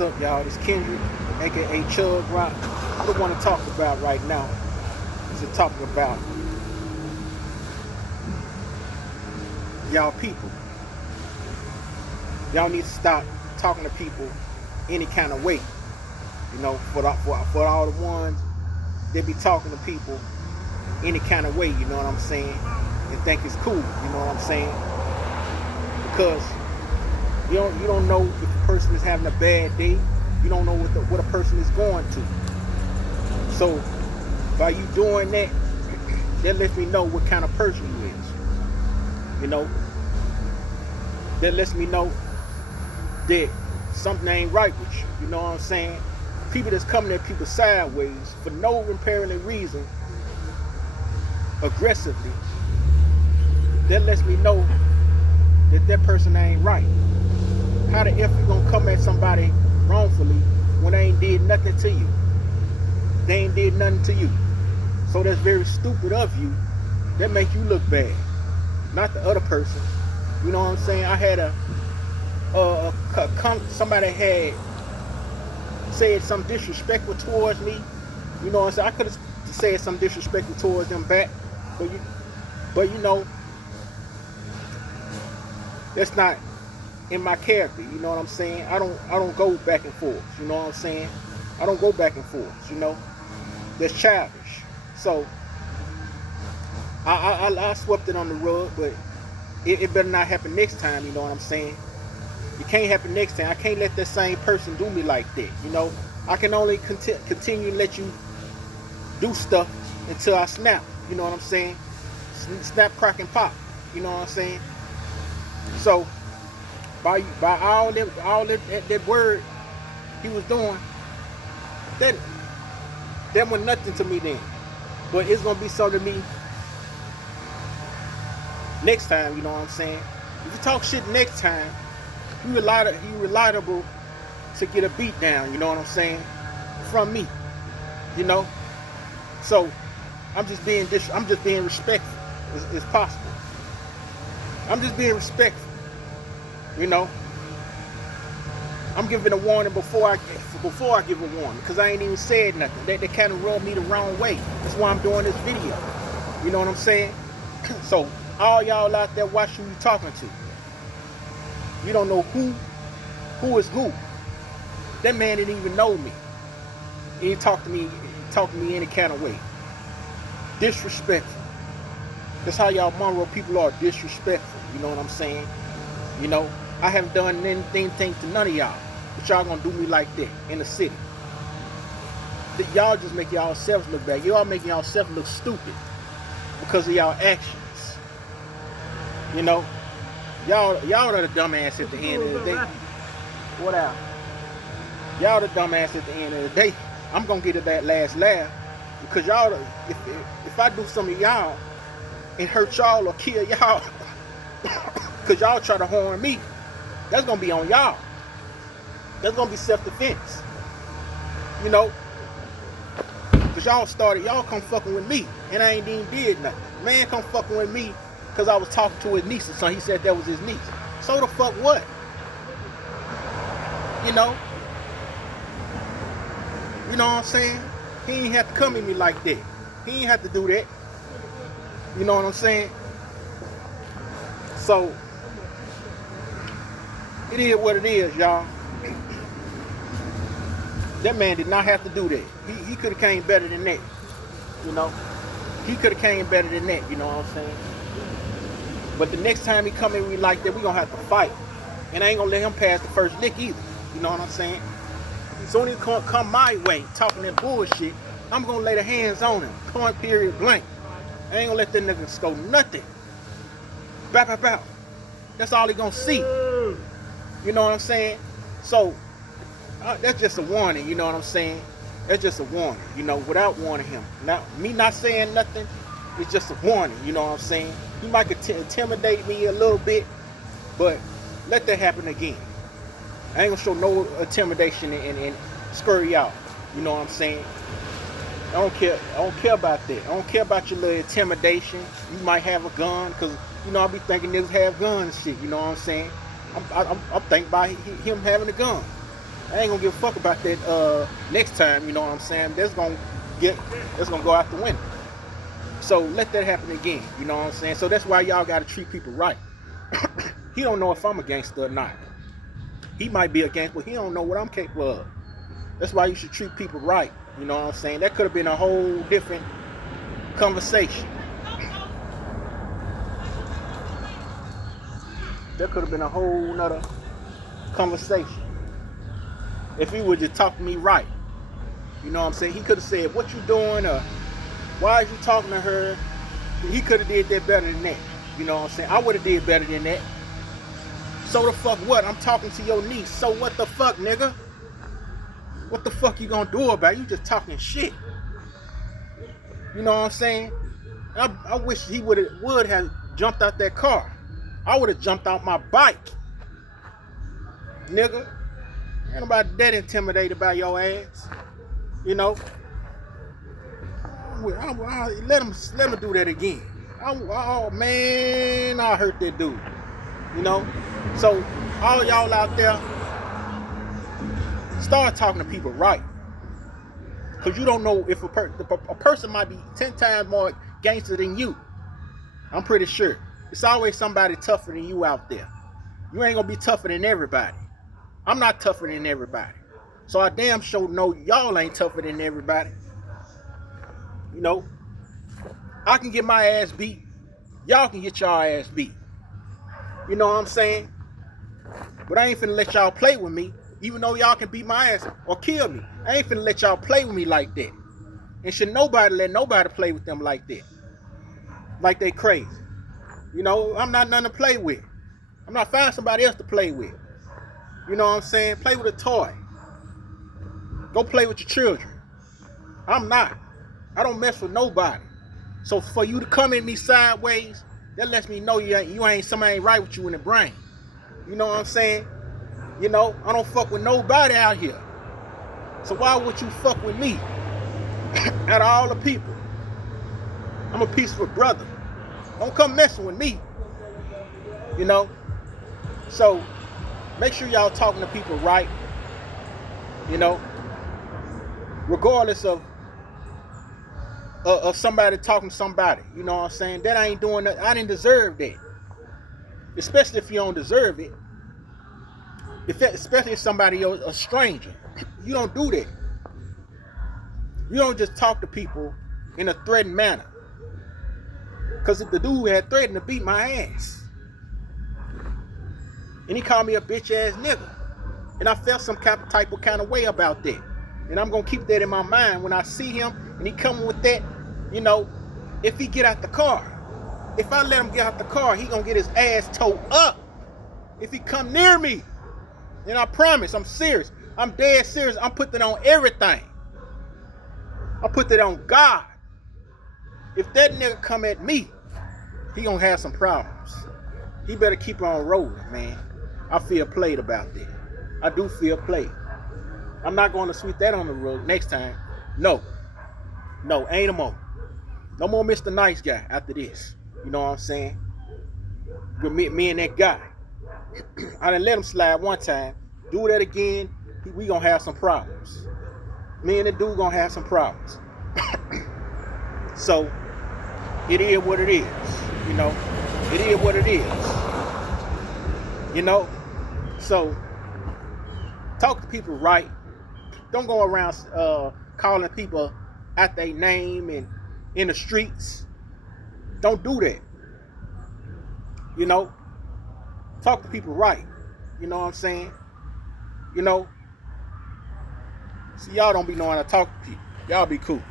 What's up, y'all? This Kendrick, aka Chug Rock. What I want to talk about right now is to talk about y'all people. Y'all need to stop talking to people any kind of way. You know, for all the ones that be talking to people any kind of way, you know what I'm saying, and think it's cool, you know what I'm saying? Because you don't know if a person is having a bad day. You don't know what a person is going to. So by you doing that, that lets me know what kind of person you is. You know, that lets me know that something ain't right with you. You know what I'm saying? People that's coming at people sideways for no apparent reason, aggressively, that lets me know that person ain't right. How the F you gonna come at somebody wrongfully when they ain't did nothing to you? They ain't did nothing to you. So that's very stupid of you. That make you look bad, not the other person. You know what I'm saying? I had somebody had said some disrespectful towards me. You know what I'm saying? I could have said some disrespectful towards them back, but you know, that's not in my character. You know what I'm saying? I don't go back and forth. You know what I'm saying? I don't go back and forth. You know, that's childish. So I swept it on the rug, but it better not happen next time. You know what I'm saying? It can't happen next time. I can't let that same person do me like that. You know, I can only continue to let you do stuff until I snap. You know what I'm saying? Snap, crack, and pop. You know what I'm saying? So by all that word he was doing, that was nothing to me then. But it's gonna be something to me next time. You know what I'm saying? If you talk shit next time, you reliable to get a beat down. You know what I'm saying? From me. You know. So I'm just being respectful as possible. I'm just being respectful. You know, I'm giving a warning before I give a warning, because I ain't even said nothing. They kind of rubbed me the wrong way. That's why I'm doing this video. You know what I'm saying? So all y'all out there watching who you talking to, you don't know who is who. That man didn't even know me. He didn't talk to me any kind of way. Disrespectful. That's how y'all Monroe people are, disrespectful. You know what I'm saying? You know, I haven't done anything to none of y'all, but y'all gonna do me like that in the city. Y'all just make y'all selves look bad. Y'all making y'all self look stupid because of y'all actions. You know, y'all are the dumbass at the end of the day. What out? Y'all the dumbass at the end of the day. I'm gonna get to that last laugh because y'all, if I do some of y'all and hurt y'all or kill y'all, because y'all try to harm me, that's gonna be on y'all. That's gonna be self-defense. You know, because y'all come fucking with me, and I ain't even did nothing. Man come fucking with me because I was talking to his niece, so he said that was his niece. So the fuck what? You know what I'm saying? He ain't have to come at me like that. He ain't have to do that. You know what I'm saying? So it is what it is, y'all. That man did not have to do that. He could have came better than that. You know? He could have came better than that, you know what I'm saying? But the next time he come at me like that, we gonna have to fight. And I ain't gonna let him pass the first lick either. You know what I'm saying? So when he come my way talking that bullshit, I'm gonna lay the hands on him. Point period blank. I ain't gonna let that nigga score nothing. Bow, bow, bow. That's all he gonna see. You know what I'm saying? So that's just a warning. You know what I'm saying? That's just a warning. You know, without warning him. Now, me not saying nothing, it's just a warning. You know what I'm saying? He might intimidate me a little bit, but let that happen again. I ain't gonna show no intimidation and scurry out. You know what I'm saying? I don't care about that. I don't care about your little intimidation. You might have a gun, because, you know, I be thinking niggas have guns and shit. You know what I'm saying? I'm thinking about him having a gun. I ain't gonna give a fuck about that next time, you know what I'm saying? That's gonna go out the window. So let that happen again, you know what I'm saying? So that's why y'all gotta treat people right. He don't know if I'm a gangster or not. He might be a gangster, but he don't know what I'm capable of. That's why you should treat people right, you know what I'm saying? That could have been a whole different conversation. That could have been a whole nother conversation. If he would just talk to me right. You know what I'm saying? He could have said, what you doing? Or why is you talking to her? He could have did that better than that. You know what I'm saying? I would have did better than that. So the fuck what? I'm talking to your niece. So what the fuck, nigga? What the fuck you gonna do about it? You just talking shit. You know what I'm saying? I wish he would have jumped out that car. I would have jumped out my bike. Nigga. Ain't nobody that intimidated by your ass. You know? Let him do that again. Oh man, I hurt that dude. You know? So all y'all out there, start talking to people right. Because you don't know if a person might be 10 times more gangster than you. I'm pretty sure. It's always somebody tougher than you out there. You ain't gonna be tougher than everybody. I'm not tougher than everybody. So I damn sure know y'all ain't tougher than everybody. You know? I can get my ass beat. Y'all can get y'all ass beat. You know what I'm saying? But I ain't finna let y'all play with me. Even though y'all can beat my ass or kill me. I ain't finna let y'all play with me like that. And should nobody let nobody play with them like that. Like they crazy. You know, I'm not nothing to play with. I'm not finding somebody else to play with. You know what I'm saying? Play with a toy. Go play with your children. I'm not. I don't mess with nobody. So for you to come at me sideways, that lets me know somebody ain't right with you in the brain. You know what I'm saying? You know, I don't fuck with nobody out here. So why would you fuck with me? Out of all the people. I'm a peaceful brother. Don't come messing with me. You know? So make sure y'all talking to people right. You know? Regardless of somebody talking to somebody. You know what I'm saying? That I ain't doing that. I didn't deserve that. Especially if you don't deserve it. Especially if somebody else, a stranger. You don't do that. You don't just talk to people in a threatened manner. Because the dude had threatened to beat my ass. And he called me a bitch ass nigga. And I felt some type of way about that. And I'm going to keep that in my mind when I see him and he coming with that, you know, if he get out the car. If I let him get out the car, he going to get his ass towed up. If he come near me. And I promise, I'm serious. I'm dead serious. I'm putting it on everything. I put it on God. If that nigga come at me, he gonna have some problems. He better keep on rolling, man. I feel played about that. I do feel played. I'm not going to sweep that on the road next time. No, ain't no more. No more Mr. Nice Guy after this. You know what I'm saying? With me and that guy. I done let him slide one time. Do that again, we gonna have some problems. Me and the dude gonna have some problems. So, it is what it is. You know? It is what it is. You know? So, talk to people right. Don't go around calling people out their name and in the streets. Don't do that. You know? Talk to people right. You know what I'm saying? You know? See, y'all don't be knowing how to talk to people. Y'all be cool.